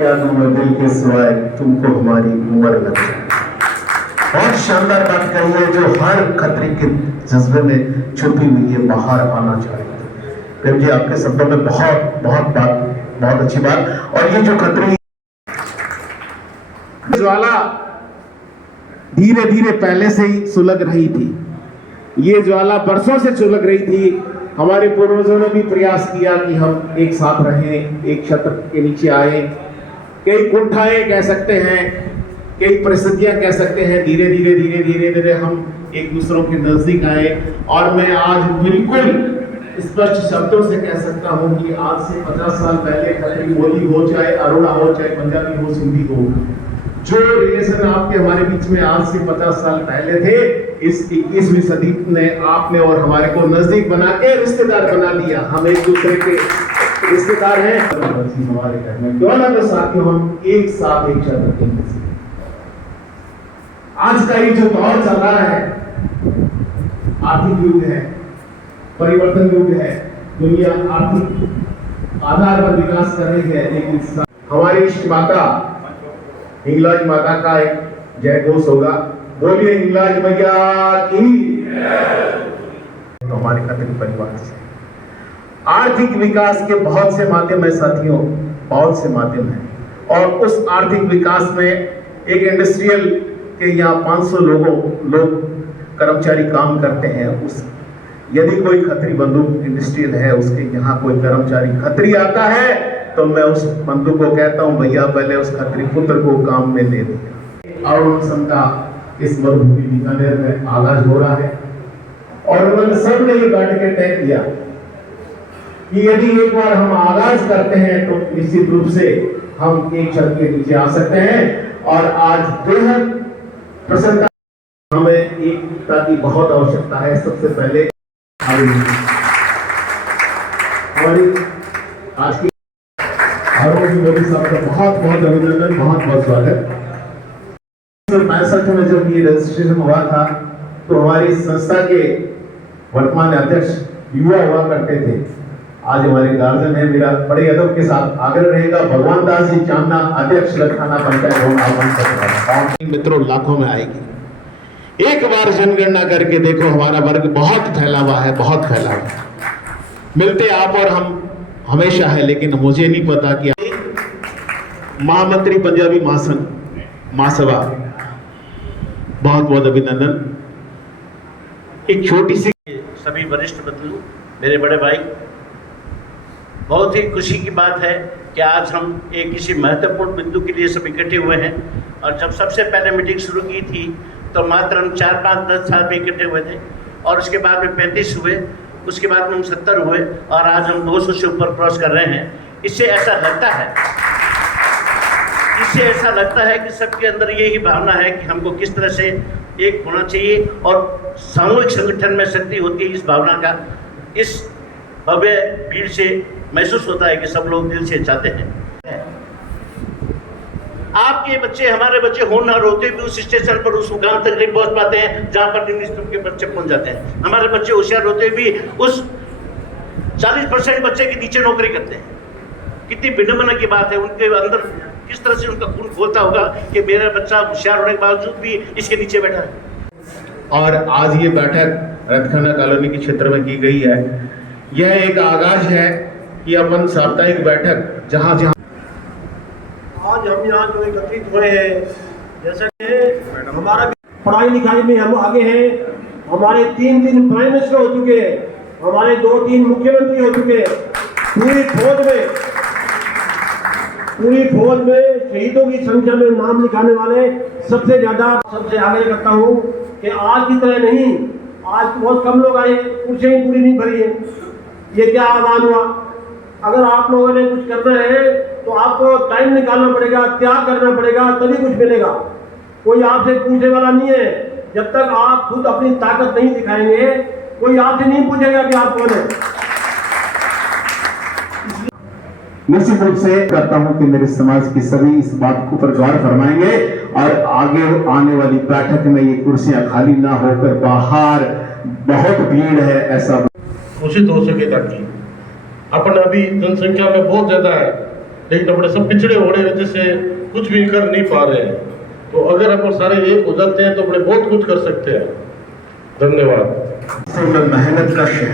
क्या दूं मैं दिल के सिवाय तुमको हमारी उम्र लग जाए। बहुत शानदार बात कही है जो हर खतरे के जज्बे में छुपी हुई है, बाहर आना चाहिए। प्रेम जी आपके शब्दों में बहुत अच्छी बात। और ये जो खतरे ज्वाला धीरे धीरे पहले से ही सुलग रही थी, ये ज्वाला बरसों से सुलग रही थी। हमारे पूर्वजों ने भी प्रयास किया कि हम एक साथ रहें, एक छत्र के नीचे आए। कई कुंठाएं कह सकते हैं, कई परिस्थितियां कह सकते हैं, धीरे धीरे हम एक दूसरों के नजदीक आए। और मैं आज बिल्कुल स्पष्ट शब्दों से कह सकता हूं कि आज से 50 साल पहले खतरी बोली हो, चाहे अरोड़ा हो, चाहे पंजाबी हो, सिंधी हो, जो रिलेशन आपके हमारे बीच में आज से 50 साल पहले थे, इस 21वीं सदी ने आपने और हमारे को नजदीक बना के रिश्तेदार बना दिया। हम एक दूसरे के रिश्तेदार हैं हमारे घर में, क्यों ना तो साथियों हम एक साथ एक छत्र के नीचे। आज का ये जो दौर चल रहा है, आर्थिक युग है, परिवर्तन युग है, दुनिया आर्थिक आधार पर विकास कर रही है, लेकिन हमारी इष्ट माता हिंगलाज माता का एक जय घोष होगा। बोलिए हिंगलाज मैया की। तो हमारे खतरी परिवार से आर्थिक विकास के बहुत से माध्यम है साथियों, बहुत से माध्यम है। और उस आर्थिक विकास में एक इंडस्ट्रियल के यहाँ 500 लोग कर्मचारी काम करते हैं। उस यदि कोई खतरी बंधु इंडस्ट्रियल है, उसके यहाँ कोई कर्मचारी खतरी आता है, तो मैं उस बंधु को कहता हूं भैया पहले उस खतरी पुत्र को काम में ले दिया। और उन का इस मरुभूमि बीकानेर में आगाज हो रहा है। और उन्होंने सबने ये बैठ के तय किया कि यदि एक बार हम आगाज करते हैं तो निश्चित रूप से हम एक छत के नीचे आ सकते हैं। और आज बेहद प्रसन्नता, हमें एकता की बहुत आवश्यकता है। सबसे पहले हमारी आज की मोदी साहब का बहुत अभिनंदन, बहुत स्वागत। 1965 में जब ये रजिस्ट्रेशन हुआ था तो हमारी संस्था के वर्तमान अध्यक्ष युवा हुआ करते थे, आज हमारे गार्जियन है। मेरा बड़े अदब के साथ आग्रह रहेगा, भगवान दास जी चांदना अध्यक्ष लखाना पंचायत मित्रों लाखों में आएगी। एक बार जनगणना करके देखो, हमारा वर्ग बहुत फैला हुआ है, बहुत फैला हुआ है। मिलते आप और हम हमेशा है, लेकिन मुझे नहीं पता कि महामंत्री पंजाबी महासंघ महासभा बहुत अभिनंदन। एक छोटी सी सभी वरिष्ठ बंधु, मेरे बड़े भाई, बहुत ही खुशी की बात है कि आज हम एक किसी महत्वपूर्ण बिंदु के लिए सब इकट्ठे हुए हैं। और जब सबसे पहले मीटिंग शुरू की थी तो मात्र हम 4, 5, 10 साल में इकट्ठे हुए थे, और उसके बाद में 35 हुए, उसके बाद में हम 70 हुए, और आज हम 200 से ऊपर क्रॉस कर रहे हैं। इससे ऐसा लगता है कि सबके अंदर यही भावना है कि हमको किस तरह से एक होना चाहिए, और सामूहिक संगठन में शक्ति होती है। इस भावना का इस भव्य भीड़ से महसूस होता है कि सब लोग दिल से चाहते हैं। आपके बच्चे, हमारे बच्चे होनहार होते भी उस स्टेशन पर उस मुकाम तक नहीं पहुंच पाते हैं जहां पर इंग्लिश के बच्चे पहुंच जाते हैं। हमारे बच्चे होशियार होते भी उस 40% बच्चे के नीचे नौकरी करते हैं। कितनी विडंबना की बात है, उनके अंदर किस तरह से उनका खून खोलता होगा कि मेरा बच्चा होशियार होने के बावजूद भी इसके नीचे बैठा है। और आज ये बैठक रतखंडा कॉलोनी के क्षेत्र में की गई है। यह एक आगाज है कि अपन साप्ताहिक बैठक जहाँ आज हम यहाँ जो एकत्रित हुए हैं, जैसा कि हमारा पढ़ाई लिखाई में हम आगे हैं। हमारे 3 प्राइम मिनिस्टर हो चुके हैं, हमारे 2-3 मुख्यमंत्री हो चुके हैं। पूरी फौज में शहीदों की संख्या में नाम लिखाने वाले सबसे ज्यादा, सबसे आगे करता हूँ कि आज की तरह नहीं, आज बहुत कम लोग आए, कुर्सियां पूरी नहीं भरी है। ये क्या आह्वान हुआ? अगर आप लोगों ने कुछ करना है तो आपको टाइम निकालना पड़ेगा, त्याग करना पड़ेगा, तभी कुछ मिलेगा। कोई आपसे पूछने वाला नहीं है। जब तक आप खुद अपनी ताकत नहीं दिखाएंगे, कोई आपसे नहीं पूछेगा कि आप कौन है। निश्चित रूप से करता हूं कि मेरे समाज की सभी इस बात को पर गौर फरमाएंगे और आगे आने वाली बैठक में ये कुर्सियां खाली ना होकर बाहर बहुत भीड़ है ऐसा घोषित हो सके, ताकि अपन अभी जनसंख्या में बहुत ज्यादा है, लेकिन अपने सब पिछड़े होने की वजह से कुछ भी कर नहीं पा रहे हैं। तो अगर अपन सारे एक हो जाते हैं तो अपने बहुत कुछ कर सकते हैं। धन्यवाद। वास्तव में मेहनत कश है,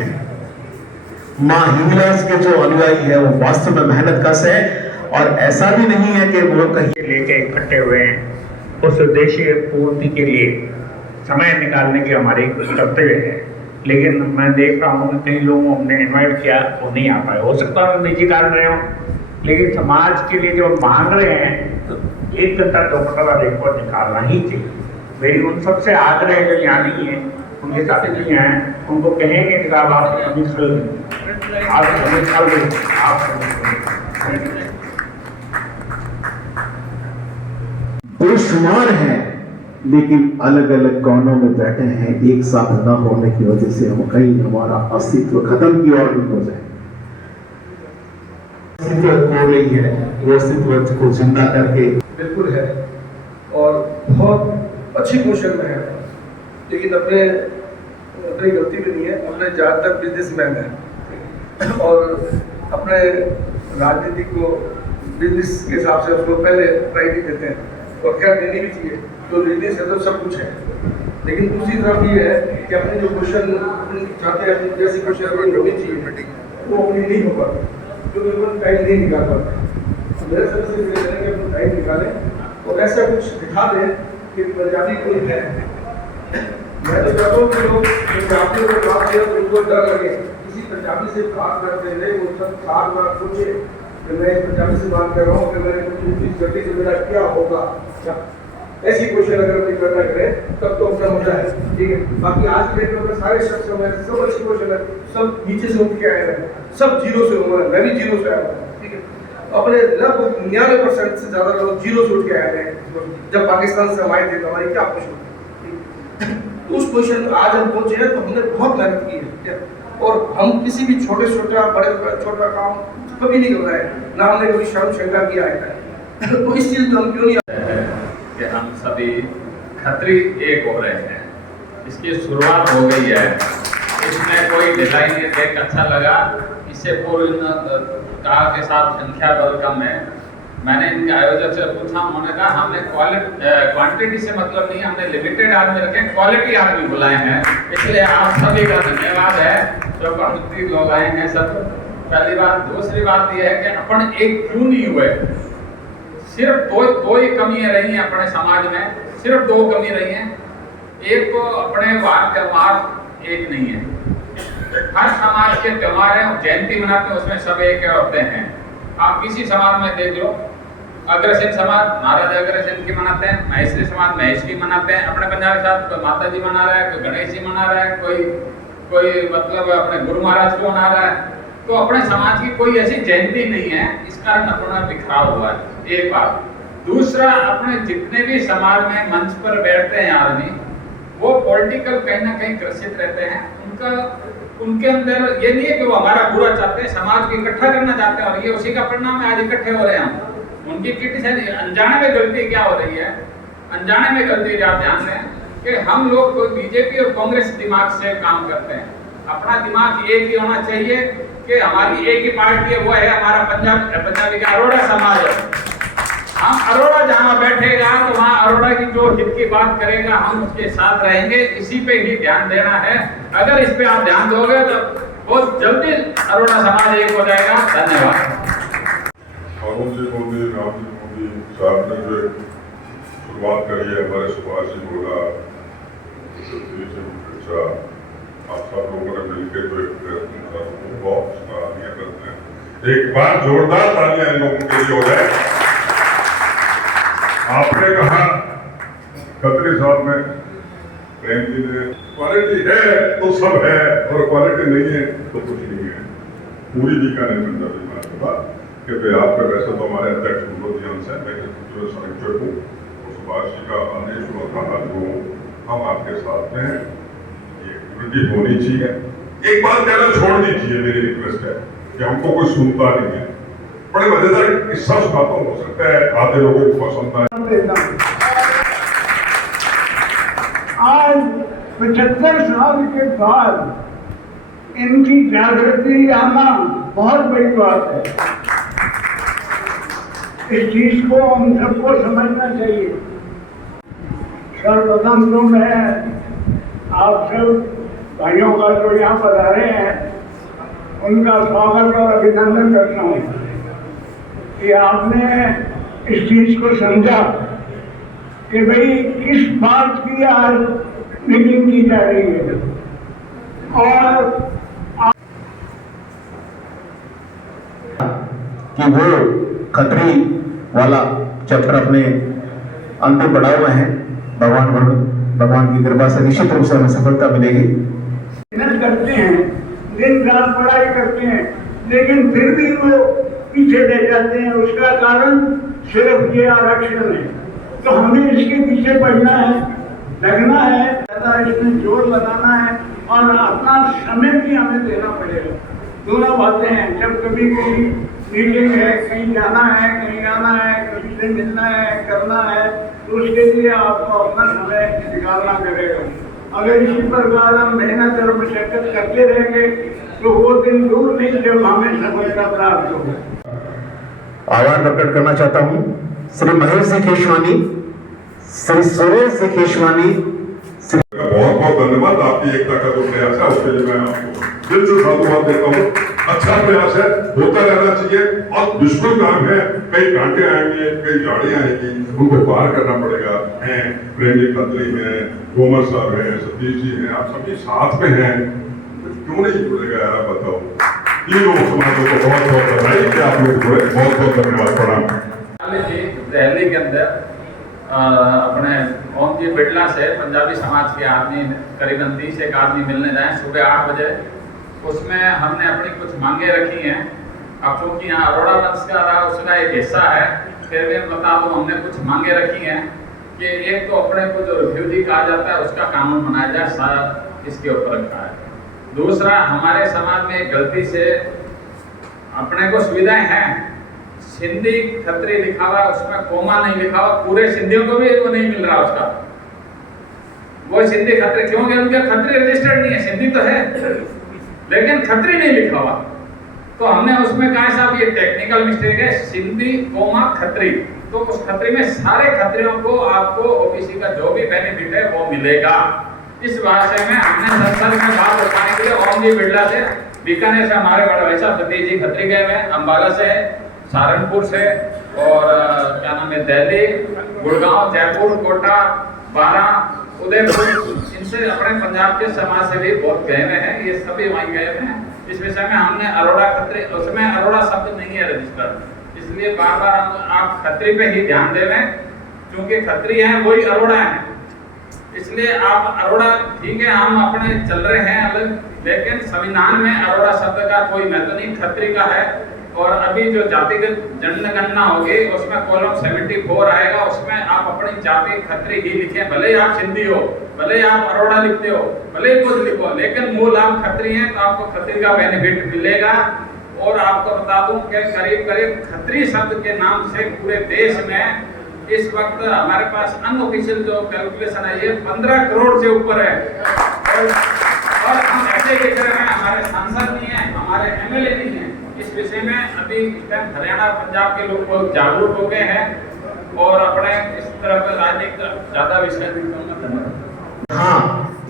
माँ हिंगलाज के जो अनुयायी है वो वास्तव में मेहनत कश है, और ऐसा भी नहीं है कि वो कहीं लेके इकट्ठे हुए हैं। उस उद्देश्य पूर्ति के लिए समय निकालने की हमारी कर्तव्य है। लेकिन मैं देख रहा हूँ कि कई लोगों हमने इनवाइट किया, वो नहीं आ पाए। हो सकता है निजी कारण रहे हों, लेकिन समाज के लिए जो मांग रहे हैं तो 1 घंटा 2 घंटा देखो निकालना ही चाहिए। मेरी उन सबसे आग्रह है जो यहाँ नहीं है, उनके साथ नहीं आए, उनको कहेंगे कि साहब आप कभी खल दें, आप कभी खल दें, आप बेशुमार हैं, लेकिन अलग अलग कोनों में बैठे हैं। एक साथ न होने की वजह से हम कहीं हमारा अस्तित्व खत्म की ओर भी हो जाए। अस्तित्व हो रही है, वो अस्तित्व को जिंदा करके बिल्कुल है और बहुत अच्छी पोजीशन में है, लेकिन अपनी गलती भी नहीं है। अपने ज़्यादातर बिजनेसमैन है और अपने राजनीति को बिजनेस के हिसाब से उसको पहले प्रायोरिटी देते हैं, और क्या देनी भी चाहिए। तो बिजनेस है तो सब कुछ है, लेकिन दूसरी तरफ ये है कि अपने जो क्वेश्चन चाहते हैं जैसी क्वेश्चन होनी चाहिए वो अपनी नहीं हो पाती, क्योंकि वो टाइम नहीं निकाल पाते। मेरे सबसे करें कि अपना टाइम निकालें और ऐसा कुछ दिखा दें कि पंजाबी कोई है। मैं तो चाहता हूँ कि लोग पंजाबियों को बात करें तो उनको डर लगे, किसी पंजाबी से बात करते रहे वो सब साथ बात सोचे कि मैं पंजाबी से बात कर रहा हूँ कि मैंने कुछ चीज़ कर दी तो मेरा क्या होगा। ऐसी क्वेश्चन अगर अपनी करना करें तब तो अपना मजा है, ठीक है। बाकी आज के डेट में सारे शख्स हमारे सब अच्छी क्वेश्चन है, सब नीचे से उठ के आए हैं, सब जीरो से हुआ है, मैं भी जीरो से आया हूँ, ठीक है। अपने लगभग 99% से ज़्यादा लोग जीरो से उठ के आए हैं। जब पाकिस्तान से हम आए थे तो हमारी क्या पोजीशन, तो उस पोजीशन में आज हम पहुंचे हैं तो हमने बहुत मेहनत की है, और हम किसी भी छोटे छोटा बड़े छोटा काम कभी नहीं घबराए, ना हमने कभी शर्म शंका किया है। तो इस चीज़ में हम क्यों नहीं कि हम सभी खत्री एक हो रहे हैं। इसकी शुरुआत हो गई है, इसमें कोई डिजाइन देख अच्छा लगा। इससे पूर्व कहा के साथ संख्या बल कम है। मैंने इनके आयोजक से पूछा, उन्होंने कहा हमें क्वांटिटी से मतलब नहीं, हमने लिमिटेड आदमी रखे, क्वालिटी आदमी बुलाए हैं। इसलिए आप सभी का धन्यवाद है जो क्वालिटी लोग आए हैं सब। पहली बात। दूसरी बात यह है कि अपन एक क्यों नहीं हुए। सिर्फ दो ही कमियां रही हैं अपने समाज में, सिर्फ 2 कमी रही हैं। एक तो अपने वार त्योहार एक नहीं है। हर समाज के त्योहार हैं, जयंती मनाते हैं, उसमें सब एक होते हैं। आप किसी समाज में देख लो, अग्रसेन समाज महाराजा अग्रसेन की मनाते हैं, महेश्वरी समाज महेश की मनाते हैं। अपने पंजाबी साहब कोई माता जी मना रहा है, कोई गणेश जी मना रहा है, कोई मतलब अपने गुरु महाराज को मना रहा है। तो अपने समाज की कोई ऐसी जयंती नहीं है, इस कारण अपना बिखराव हुआ है, एक बात। दूसरा, अपने जितने भी समाज में मंच पर बैठते हैं आदमी, वो पॉलिटिकल कहीं ना कहीं ग्रसित रहते हैं। उनके अंदर ये नहीं है कि वो हमारा बुरा चाहते हैं, समाज को इकट्ठा करना चाहते हैं, और ये उसी का परिणाम है आज इकट्ठे हो रहे हैं। उनकी क्रिटिसाइज अनजाने में गलती क्या हो रही है, अनजाने में गलती आप ध्यान दें कि हम लोग बीजेपी और कांग्रेस दिमाग से काम करते हैं। अपना दिमाग एक ही होना चाहिए कि हमारी एक ही पार्टी है, वो है हमारा पंजाबी का अरोड़ा समाज है। हम अरोड़ा जहाँ बैठेगा तो वहाँ अरोड़ा की जो हित की बात करेगा हम उसके साथ रहेंगे। इसी पे ही ध्यान देना है। अगर इस पे आप ध्यान दोगे तो बहुत जल्दी अरोड़ा समाज एक हो जाएगा। धन्यवाद। अरुण जी मोदी, राम जी मोदी साहब ने जो शुरुआत करी है, हमारे सुभाष जी बोला, आप सब लोगों ने मिलकर जो बहुत सराहनीय करते हैं। एक बार जोरदार तालियां इन लोगों के लिए हो जाए। आपने कहा खत्री साहब ने, प्रेम जी ने, क्वालिटी है तो सब है और क्वालिटी नहीं है तो कुछ नहीं है। पूरी बीकानेर पंजाबी महासभा के बिहार पर वैसे तो हमारे अध्यक्ष विनोद जी हैं, मैं संरक्षक हूँ, और सुभाष जी का आदेश हुआ था जो हम आपके साथ में हैं, ये यूनिटी होनी चाहिए। एक बात कहना छोड़ दीजिए, मेरी रिक्वेस्ट है कि हमको कोई सुनता नहीं है। बड़े मजेदार किस्सा सुनाता हूं, हो सकता है आधे लोगों को पसंद आए। आज 75 साल के बाद इनकी जागृति आना बहुत बड़ी बात है। इस चीज को हम सबको समझना चाहिए। सर्वप्रथम तो मैं आप सब भाइयों का जो यहाँ पधारे हैं उनका स्वागत और अभिनंदन करता हूँ कि आपने इस चीज को समझा कि भाई किस बात की आज मीटिंग की जा रही है। और कि वो खत्री वाला चैप्टर अपने अंतिम पड़ाव में है। भगवान की कृपा से निश्चित रूप से हमें सफलता मिलेगी। मेहनत करते हैं, दिन रात पढ़ाई करते हैं, लेकिन फिर भी वो पीछे रह जाते हैं। उसका कारण सिर्फ ये आरक्षण है। तो हमें इसके पीछे बढ़ना है, लगना है, ज्यादा इसमें जोर लगाना है और अपना समय भी हमें देना पड़ेगा। दोनों बातें हैं। जब कभी कोई मीटिंग है, कहीं जाना है, कहीं आना है, किसी से मिलना है, करना है, तो उसके लिए आपको अपना समय निकालना पड़ेगा। अगर इसी प्रकार हम मेहनत और मशक्कत करते रहेंगे तो वो दिन दूर नहीं जब हमें सफलता प्राप्त हो। आभार प्रकट करना चाहता हूँ श्री महेश जी केशवानी, श्री सुरेश जी केशवानी। बहुत बहुत धन्यवाद। आपकी एकता का जो प्रयास है उसके लिए मैं आपको दिल से साधुवाद देता हूँ। अच्छा प्रयास है, होता रहना चाहिए और दुश्मन काम है। कई कांटे आएंगे, कई झाड़ियां आएंगी, उनको पार करना पड़ेगा। हैं प्रेम जी खत्री हैं, गोमर साहब हैं, सतीश जी हैं, आप सभी साथ में हैं, क्यों नहीं जुड़ेगा यार आप बताओ। तीनों समाजों को बहुत बहुत बधाई कि आप लोग जुड़े। बहुत बहुत धन्यवाद। प्रणाम। दिल्ली के अंदर अपने ओम जी बिड़ला से पंजाबी समाज के आदमी करीबन 30 एक आदमी मिलने जाए सुबह 8 बजे। उसमें हमने अपनी कुछ मांगे रखी हैं। अब चूँकि यहाँ अरोड़ा वंश का रहा उसका एक हिस्सा है, फिर भी बता दूँ हमने कुछ मांगे रखी हैं कि एक तो अपने को जो रिफ्यूजी कहा जाता है उसका कानून बनाया जाए, सारा इसके ऊपर रखा है। दूसरा, हमारे समाज में गलती से अपने को सुविधाएं हैं, सिंधी खत्री लिखा हुआ, उसमें कोमा नहीं लिखा हुआ, पूरे सिंधियों को भी वो नहीं मिल रहा उसका। वो सिंधी खत्री क्योंकि उनका खत्री रजिस्टर्ड नहीं है, सिंधी तो है लेकिन खत्री नहीं लिखा हुआ। तो हमने उसमें कहा साहब ये टेक्निकल मिस्टेक है, सिंधी कोमा खत्री। तो उस खत्री में सारे खत्रियों को आपको ओबीसी का जो भी बेनिफिट है वो मिलेगा। इस भाषा में हमने सत्संग में बात उठाने के लिए ओम जी बिड़ला से, बीकानेर से हमारे बड़े भाई साहब सतीश जी खत्री गए हैं, अम्बाला से, सहारनपुर से और क्या नाम है दिल्ली, गुड़गांव, जयपुर, कोटा, बारा, उदयपुर, इनसे अपने पंजाब के समाज से भी बहुत गए हुए हैं। ये सभी वहीं गए हुए हैं। इस विषय में हमने अरोड़ा खत्री, उसमें अरोड़ा शब्द नहीं है रजिस्टर्ड, इसलिए बार बार हम आप खत्री पे ही ध्यान देवें, क्योंकि खत्री है वही अरोड़ा है। इसलिए आप अरोड़ा ठीक है, हम अपने चल रहे हैं अलग, लेकिन संविधान में अरोड़ा शब्द का कोई महत्व नहीं, खत्री का है। और अभी जो जातिगत जनगणना होगी उसमें कॉलम 74 आएगा, उसमें आप अपनी जाति खत्री ही लिखें, भले ही आप सिंधी हो, भले ही आप अरोड़ा लिखते हो, भले ही कुछ लिखो, लेकिन मूल आप खत्री हैं तो आपको खत्री का बेनिफिट मिलेगा। और आपको बता दूं कि करीब करीब खत्री शब्द के नाम से पूरे देश में इस वक्त हमारे पास अनऑफिशियल जो कैलकुलेशन है ये 15 करोड़ से ऊपर है। और हम ऐसे लिख रहे हैं, हमारे सांसद नहीं है, हमारे एमएलए नहीं है। इस विषय में अभी हरियाणा और पंजाब के लोग बहुत जागरूक हो गए हैं और अपने इस तरफ राजनीति ज्यादा विषय नहीं। हाँ,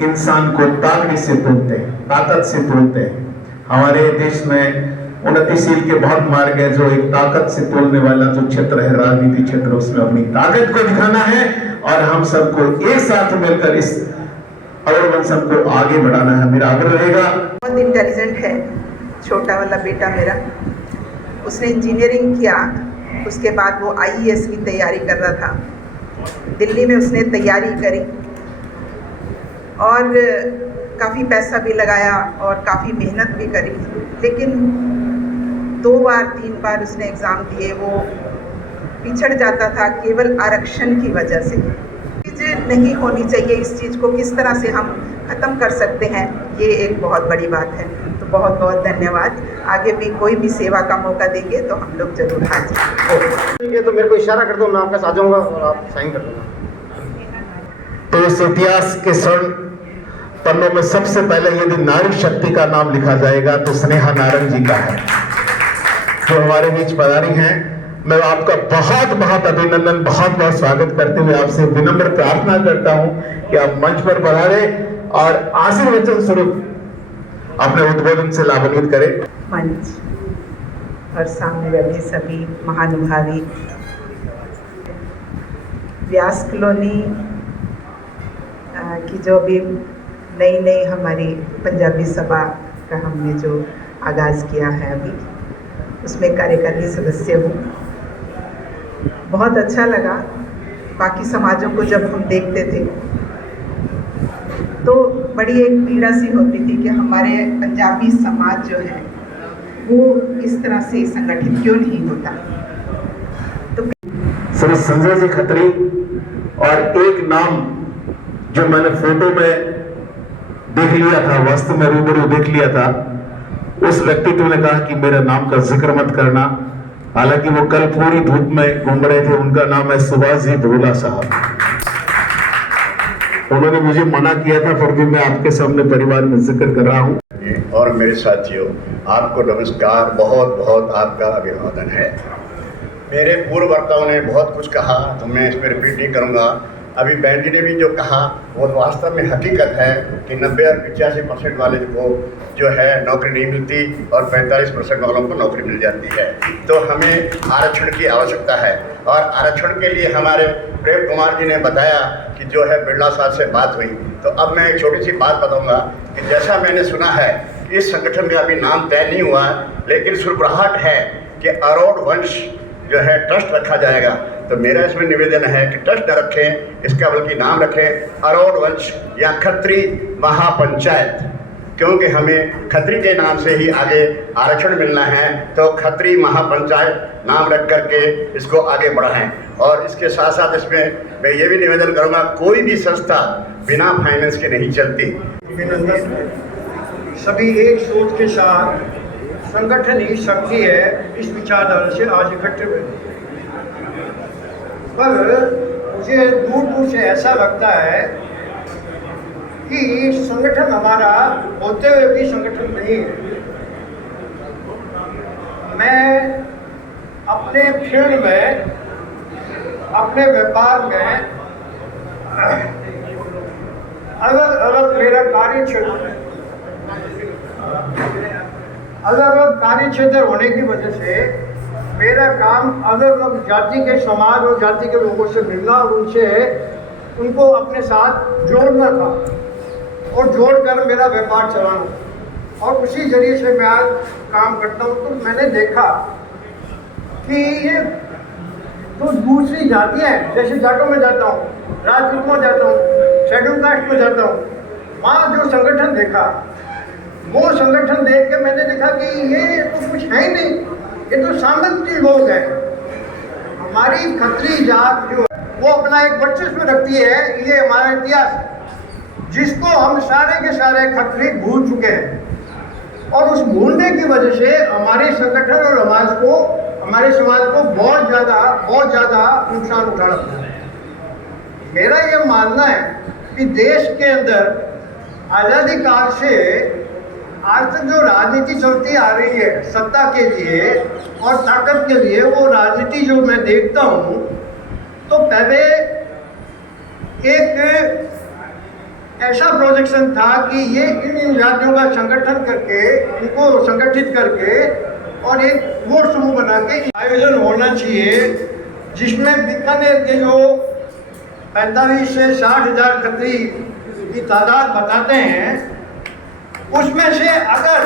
इंसान को ताकत से तोड़ते हैं, ताकत से तोड़ते हैं। हमारे देश में उन्नतिशील के बहुत मार्ग है, जो एक ताकत से तोड़ने वाला जो क्षेत्र है राजनीति क्षेत्र, उसमें अपनी ताकत को दिखाना है और हम सबको एक साथ मिलकर इस अवरवंशम को आगे बढ़ाना है। मेरा आग्रह रहेगा। बहुत इंटेलिजेंट है छोटा वाला बेटा मेरा, उसने इंजीनियरिंग किया, उसके बाद वो आईएएस की तैयारी कर रहा था। दिल्ली में उसने तैयारी करी और काफ़ी पैसा भी लगाया और काफ़ी मेहनत भी करी, लेकिन 2 बार 3 बार उसने एग्ज़ाम दिए, वो पिछड़ जाता था केवल आरक्षण की वजह से। चीज़ नहीं होनी चाहिए, इस चीज़ को किस तरह से हम ख़त्म कर सकते हैं, ये एक बहुत बड़ी बात है। तो बहुत बहुत धन्यवाद। आगे भी कोई भी सेवा का मौका देंगे तो हम लोग जरूर हाजिर। तो मेरे को इशारा कर दो, मैं आपके साथ जाऊंगा और आप साइन कर देना। तो इस इतिहास के स्वर्ण पन्नों में सबसे पहले यदि नारी शक्ति का नाम लिखा जाएगा तो स्नेहा नारंग जी का है, जो हमारे बीच पधारी हैं। मैं आपका बहुत बहुत अभिनंदन, बहुत बहुत स्वागत करते हुए आपसे विनम्र प्रार्थना करता हूं कि आप मंच पर पधारे और आशीर्वचन स्वरूप अपने उद्बोधन से लाभान्वित करें। मंच और सामने बैठे सभी महानुभावी, व्यास कॉलोनी की जो भी नई हमारी पंजाबी सभा का हमने जो आगाज़ किया है अभी, उसमें कार्यकारी सदस्य हूँ। बहुत अच्छा लगा। बाकी समाजों को जब हम देखते थे तो बड़ी एक पीड़ा सी होती थी कि हमारे पंजाबी समाज जो है वो इस तरह से संगठित क्यों नहीं होता। तो श्री संजय जी खत्री और एक नाम जो मैंने फोटो में देख लिया था, वास्तव में रूबरू देख लिया था, उस व्यक्तित्व ने कहा कि मेरे नाम का जिक्र मत करना। हालांकि वो कल पूरी धूप में घूम रहे थे। उनका नाम है सुभाष जी भोला साहब। उन्होंने मुझे मना किया था, फिर भी मैं आपके सामने परिवार में जिक्र कर रहा हूँ। और मेरे साथियों, आपको नमस्कार, बहुत बहुत आपका अभिवादन है। मेरे पूर्व वक्ताओं ने बहुत कुछ कहा तो मैं इस पर रिपीट नहीं करूँगा। अभी बहन जी ने भी जो कहा वो वास्तव में हकीकत है कि 90 और 85% वाले को जो है नौकरी नहीं मिलती और 45% वालों को नौकरी मिल जाती है। तो हमें आरक्षण की आवश्यकता है और आरक्षण के लिए हमारे प्रेम कुमार जी ने बताया कि जो है बिरला साहब से बात हुई। तो अब मैं एक छोटी सी बात बताऊंगा कि जैसा मैंने सुना है इस संगठन का अभी नाम तय नहीं हुआ, लेकिन सुरबराहट है कि अरोड़ वंश जो है ट्रस्ट रखा जाएगा। तो मेरा इसमें निवेदन है कि ट्रस्ट न रखें, इसका बल्कि नाम रखें अरोड़ वंश या खत्री महापंचायत, क्योंकि हमें खत्री के नाम से ही आगे आरक्षण मिलना है। तो खत्री महापंचायत नाम रख करके इसको आगे बढ़ाएं। और इसके साथ साथ इसमें मैं ये भी निवेदन करूँगा, कोई भी संस्था बिना फाइनेंस के नहीं चलती। अभिनंदन। सभी एक सोच के साथ संगठन ही शक्ति है, इस विचारधारा से आज इकट्ठे हुए। पर मुझे दूर दूर से ऐसा लगता है कि संगठन हमारा होते हुए भी संगठन नहीं है। मैं अपने फील्ड में, अपने व्यापार में अलग अलग मेरा कार्य क्षेत्र होने की वजह से मेरा काम अलग अलग जाति के समाज और जाति के लोगों से मिलना और उनको अपने साथ जोड़ना था और जोड़कर मेरा व्यापार चलाना, और उसी जरिए से मैं आज काम करता हूँ। तो मैंने देखा कि ये तो दूसरी जातियाँ हैं, जैसे जाटों में जाता हूँ, राजपूत में जाता हूँ, शेड्यूल कास्ट में जाता हूँ, वहाँ जो संगठन देखा, वो संगठन देख के मैंने देखा कि ये तो कुछ है ही नहीं, ये तो सामंती लोग हैं। हमारी खत्री जात जो वो अपना एक वर्चस्व रखती है, ये हमारा इतिहास है जिसको हम सारे के सारे खत्री भूल चुके हैं। और उस भूलने की वजह से हमारे संगठन और हमारे समाज को बहुत ज़्यादा नुकसान उठाना पड़ा। मेरा ये मानना है कि देश के अंदर आज़ादी काल से आज तक जो राजनीति चलती आ रही है सत्ता के लिए और ताकत के लिए, वो राजनीति जो मैं देखता हूँ, तो पहले एक ऐसा प्रोजेक्शन था कि ये इन जातियों का संगठन करके, इनको संगठित करके और एक वोट समूह बना के आयोजन होना चाहिए, जिसमें बीकानेर के जो 45 से 60 हज़ार खत्री की तादाद बताते हैं, उसमें से अगर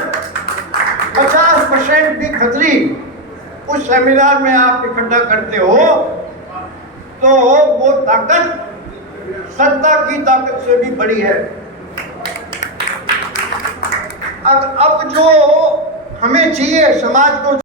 50% भी खत्री उस सेमिनार में आप इकट्ठा करते हो तो वो ताकत सत्ता की ताकत से भी बड़ी है। अब जो हमें चाहिए समाज को